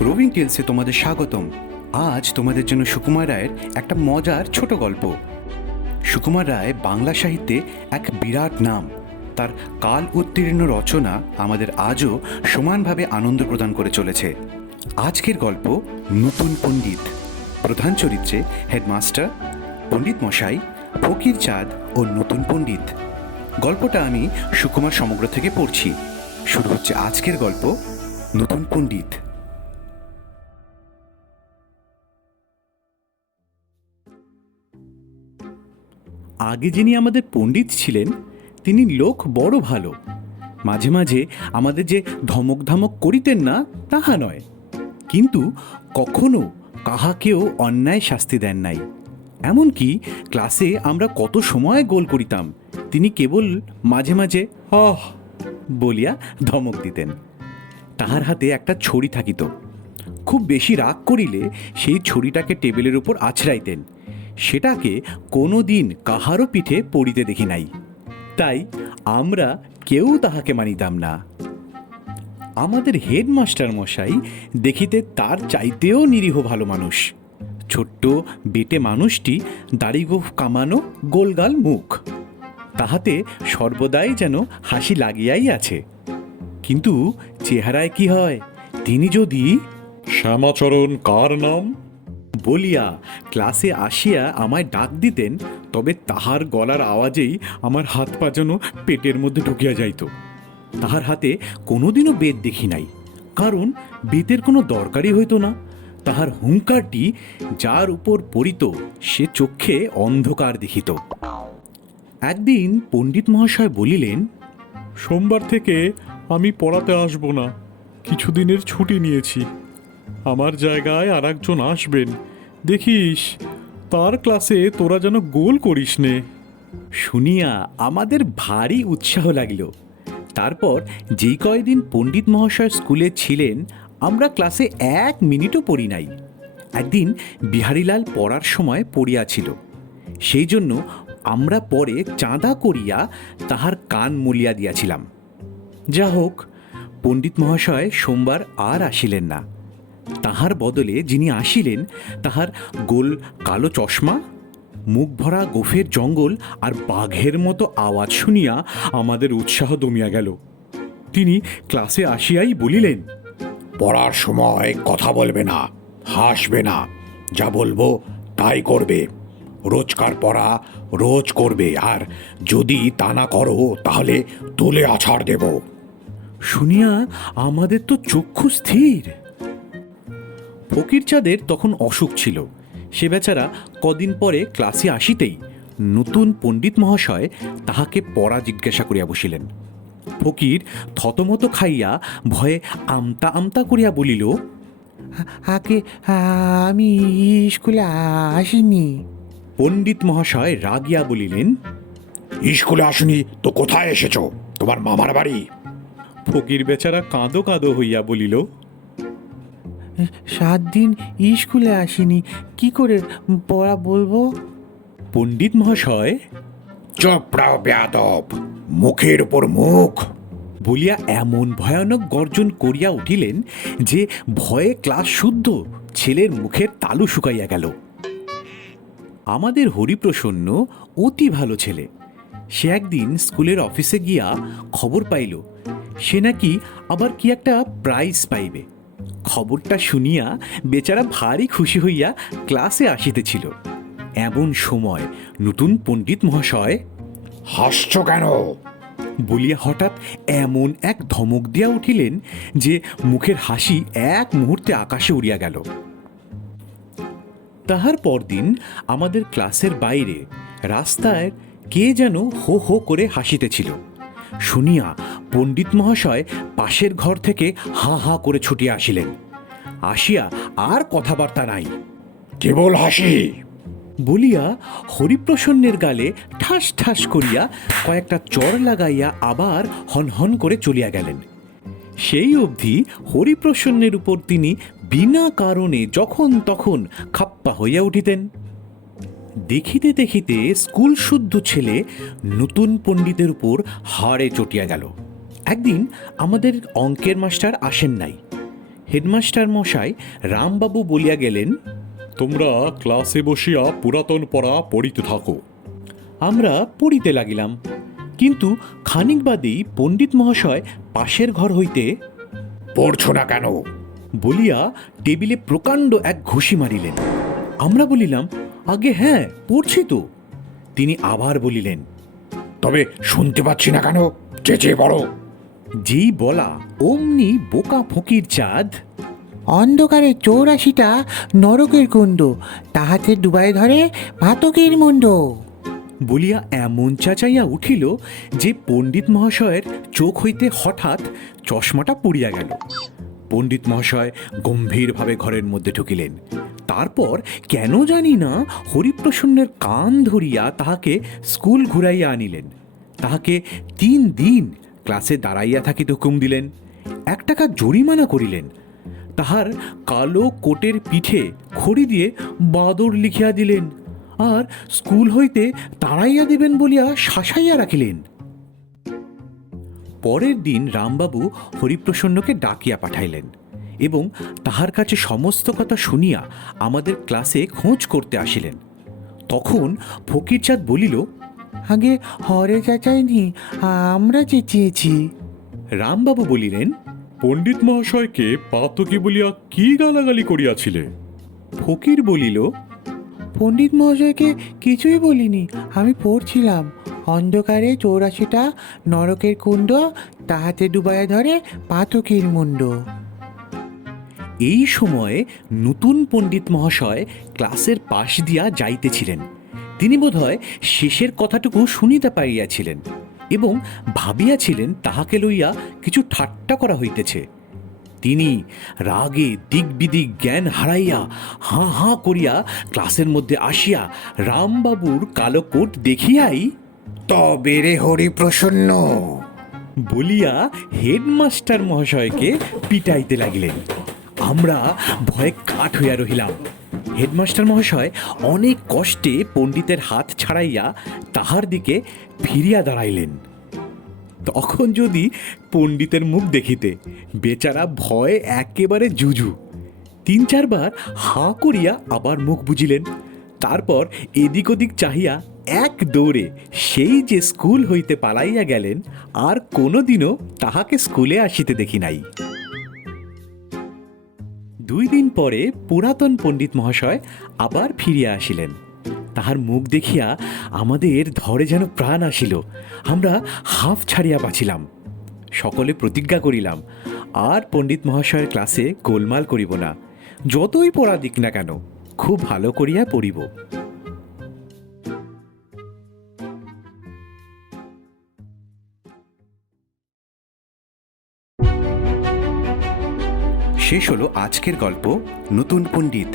Roving টেলসে তোমাদের স্বাগতম। আজ তোমাদের জন্য সুকুমার রায়ের একটা মজার ছোট গল্প। সুকুমার রায় বাংলা সাহিত্যে এক বিরাট নাম। তার কাল উত্তীর্ণ রচনা আমাদের আজও সমানভাবে আনন্দ প্রদান করে চলেছে। আজকের গল্প নতুন পণ্ডিত। প্রধান চরিত্রে হেডমাস্টার, পণ্ডিত মশাই, ফকির চাঁদ ও নতুন পণ্ডিত। গল্পটা আমি সুকুমার সমগ্র থেকে পড়ছি। শুরু হচ্ছে আজকের গল্প নতুন পণ্ডিত। আগে যিনি আমাদের পণ্ডিত ছিলেন, তিনি লোক বড় ভালো। মাঝে মাঝে আমাদের যে ধমক ধমক করিতেন না, তাহা নয়। কিন্তু কখনো কাহাকেও অন্যায় শাস্তি দেন নাই। এমনকি ক্লাসে আমরা কত সময় গোল করিতাম, তিনি কেবল মাঝে মাঝে হহ বলিয়া ধমক দিতেন। তাহার হাতে একটা ছড়ি থাকিত। খুব বেশি রাগ করিলে সেই ছড়িটাকে টেবিলের উপর আছড়াইতেন। সেটাকে কোনো দিন কাহারও পিঠে পড়িতে দেখি নাই। তাই আমরা কেউ তাহাকে মানিতাম না। আমাদের হেডমাস্টার মশাই দেখিতে তার চাইতেও নিরীহ ভালো মানুষ। ছোট্ট বেটে মানুষটি দাড়িগোফ কামানো গোলগাল মুখ। তাহাতে সর্বদাই যেন হাসি লাগিয়াই আছে। কিন্তু চেহারায় কি হয়, তিনি যদি শ্যামাচরণ কার নাম? বলিয়া ক্লাসে আসিয়া আমায় ডাক দিতেন, তবে তাহার গলার আওয়াজেই আমার হাত পা যেন পেটের মধ্যে ঢুকিয়া যাইত। তাহার হাতে কোনোদিনও বেদ দেখি নাই, কারণ বেতের কোনো দরকারই হইতো না। তাহার হুঙ্কারটি যার উপর পড়িত, সে চক্ষে অন্ধকার দেখিত। একদিন পণ্ডিত মহাশয় বলিলেন, সোমবার থেকে আমি পড়াতে আসব না, কিছুদিনের ছুটি নিয়েছি। আমার জায়গায় আর একজন আসবেন। দেখিস, তার ক্লাসে তোরা যেন গোল করিস নে। শুনিয়া আমাদের ভারী উৎসাহ লাগিল। তারপর যেই কয়দিন পণ্ডিত মহাশয় স্কুলে ছিলেন, আমরা ক্লাসে এক মিনিটও পড়ি নাই। একদিন বিহারীলাল পড়ার সময় পড়িয়াছিল। সেই জন্য আমরা পরে চাঁদা করিয়া তাহার কান মলিয়া দিয়াছিলাম। যা হোক পণ্ডিত মহাশয় সোমবার আর আসিলেন না। তাহার বদলে যিনি আসিলেন তাহার গোল কালো চশমা মুখ ভরা গোফের জঙ্গল আর বাঘের মতো আওয়াজ শুনিয়া আমাদের উৎসাহ দমিয়া গেল। তিনি ক্লাসে আসিয়াই বলিলেন পড়ার সময় কথা বলবে না হাসবে না যা বলব তাই করবে। রোজকার পড়া রোজ করবে আর যদি তা না করো তাহলে তুলে আছাড় দেব। শুনিয়া আমাদের তো চক্ষু স্থির। ফকির চাঁদের তখন অসুখ ছিল। সে বেচারা কদিন পরে ক্লাসে আসিতেই নতুন পণ্ডিত মহাশয় তাহাকে পড়া জিজ্ঞাসা করিয়া বসিলেন। ফকির থতমত খাইয়া ভয়ে আমতা আমতা করিয়া বলিল আগে আমি স্কুলে আসিনি। পণ্ডিত মহাশয় রাগিয়া বলিলেন স্কুলে আসুনি তো কোথায় এসেছ? তোমার মামার বাড়ি? ফকির বেচারা কাঁদো কাঁদো হইয়া বলিল সাত দিন স্কুলে আসিনি। কি করে পড়া বলব? পণ্ডিত মহাশয় চুপ রাও বেয়াদব, মুখের উপর মুখ। বলিয়া এমন ভয়ানক গর্জন করিয়া উঠিলেন যে ভয়ে ক্লাস শুদ্ধ ছেলের মুখের তালু শুকাইয়া গেল। আমাদের হরিপ্রসন্ন অতি ভালো ছেলে। সে একদিন স্কুলের অফিসে গিয়া খবর পাইল, সে নাকি আবার কি একটা প্রাইজ পাইবে। খবরটা শুনিয়া বেচারা ভারী খুশি হইয়া ক্লাসে আসিতেছিল। এমন সময় নতুন পণ্ডিত মহাশয় হাসছ কেন? বলিয়া হঠাৎ এমন এক ধমক দিয়া উঠিলেন যে মুখের হাসি এক মুহূর্তে আকাশে উড়িয়া গেল। তাহার পরদিন আমাদের ক্লাসের বাইরে রাস্তায় কে যেন হো হো করে হাসিতেছিল। শুনিয়া পণ্ডিত মহাশয় পাশের ঘর থেকে হা হা করে ছুটিয়া আসিলেন। আসিয়া আর কথাবার্তা নাই। কেবল হাসি। বলিয়া হরিপ্রসন্নের গালে ঠাস ঠাস করিয়া কয়েকটা চর লাগাইয়া আবার হনহন করে চলিয়া গেলেন। সেই অবধি হরিপ্রসন্নের উপর তিনি বিনা কারণে যখন তখন খাপ্পা হইয়া উঠিতেন। দেখিতে দেখিতে স্কুল শুদ্ধ ছেলে নতুন পণ্ডিতের উপর হাড়ে চটিয়া গেল। একদিন আমাদের অঙ্কের মাস্টার আসেন নাই। হেডমাস্টার মশাই রামবাবু বলিয়া গেলেন তোমরা ক্লাসে বসিয়া পুরাতন পড়া পড়িতে থাকো। আমরা পড়িতে লাগিলাম। কিন্তু খানিক বাদেই পণ্ডিত মহাশয় পাশের ঘর হইতে পড়ছ না কেন? বলিয়া টেবিলে প্রকাণ্ড এক ঘুষি মারিলেন। আমরা বলিলাম আগে হ্যাঁ পড়ছি তো। তিনি আবার বলিলেন তবে শুনতে পাচ্ছি না কেন? চেঁচিয়ে পড়ো। যেই বলা। অমনি বোকা ফকির চাঁদ। অন্ধকারে চৌরাশিটা নরকের কুণ্ড। তাহাতে ডুবাই ধরে ভাতকের মুন্ড বলিয়া এমন চাচাইয়া উঠিল যে পণ্ডিত মহাশয়ের চোখ হইতে হঠাৎ চশমাটা পুড়িয়া গেল। পণ্ডিত মহাশয় গম্ভীরভাবে ঘরের মধ্যে ঢুকিলেন। তারপর কেন জানি না হরিপ্রসন্নের কান ধরিয়া তাহাকে স্কুল ঘুরাইয়া আনিলেন। তাহাকে তিন দিন ক্লাসে দাঁড়াইয়া থাকিতে হুকুম দিলেন, এক টাকা জরিমানা করিলেন। তাহার কালো কোটের পিঠে খড়ি দিয়ে বাদর লিখিয়া দিলেন, আর স্কুল হইতে তাড়াইয়া দিবেন বলিয়া শাসাইয়া রাখিলেন। পরের দিন রামবাবু হরিপ্রসন্নকে ডাকিয়া পাঠাইলেন এবং তাহার কাছে সমস্ত কথা শুনিয়া আমাদের ক্লাসে খোঁজ করতে আসিলেন। তখন ফকিরচাঁদ বলিল আগে হরে চাচাইনি আমরা চেঁচিয়েছি। রামবাবু বলিলেন পণ্ডিত মহাশয়কে পাতকি বলিয়া কি গালাগালি করিয়াছিলে? ফকির বলিল পণ্ডিত মহাশয়কে কিছুই বলিনি আমি পড়ছিলাম। অন্ধকারে চৌরাশিটা নরকের কুণ্ড তাহাতে ডুবাইয়া ধরে পাতকের মুন্ড এই সময়ে নতুন পণ্ডিত মহাশয় ক্লাসের পাশ দিয়া যাইতেছিলেন। তিনি বোধহয় শেষের কথাটুকু শুনিতে পাইয়াছিলেন এবং ভাবিয়াছিলেন তাহাকে লইয়া কিছু ঠাট্টা করা হইতেছে। তিনি রাগে দিকবিদিক জ্ঞান হারাইয়া হাঁ হাঁ করিয়া ক্লাসের মধ্যে আসিয়া রামবাবুর কালো কোট দেখিয়াই তবে রে হরিপ্রসন্ন। বলিয়া হেডমাস্টার মহাশয়কে পিটাইতে লাগিলেন। আমরা ভয়ে কাঠ হইয়া রহিলাম। হেডমাস্টার মহাশয় অনেক কষ্টে পণ্ডিতের হাত ছাড়াইয়া তাহার দিকে ফিরিয়া দাঁড়াইলেন। তখন যদি পণ্ডিতের মুখ দেখিতে, বেচারা ভয়ে একেবারে জুজু। তিন চারবার হাঁ করিয়া আবার মুখ বুঝিলেন। তারপর এদিক ওদিক চাহিয়া এক দৌড়ে সেই যে স্কুল হইতে পালাইয়া গেলেন, আর কোনোদিনও তাহাকে স্কুলে আসিতে দেখি নাই। দুই দিন পরে পুরাতন পণ্ডিত মহাশয় আবার ফিরিয়া আসিলেন। তাহার মুখ দেখিয়া আমাদের ধরে যেন প্রাণ আসিল। আমরা হাফ ছাড়িয়া বাঁচিলাম। সকলে প্রতিজ্ঞা করিলাম, আর পণ্ডিত মহাশয়ের ক্লাসে গোলমাল করিব না। যতই পড়া দিক না কেন, খুব ভালো করিয়া পড়িব। শেষ হলো আজকের গল্প নতুন পণ্ডিত।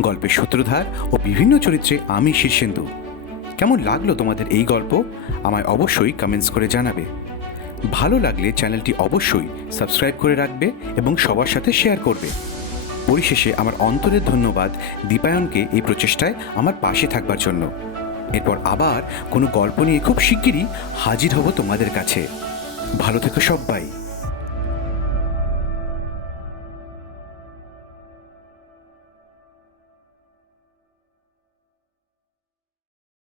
গল্পের সূত্রধার ও বিভিন্ন চরিত্রে আমি শীর্ষেন্দু। কেমন লাগল তোমাদের এই গল্প? আমায় অবশ্যই কমেন্টস করে জানাবে। ভালো লাগলে চ্যানেলটি অবশ্যই সাবস্ক্রাইব করে রাখবে এবং সবার সাথে শেয়ার করবে। পরিশেষে আমার অন্তরের ধন্যবাদ দীপায়নকে এই প্রচেষ্টায় আমার পাশে থাকবার জন্য। এরপর আবার কোনো গল্প নিয়ে খুব শিগগিরই হাজির হব তোমাদের কাছে। ভালো থেকো সবাই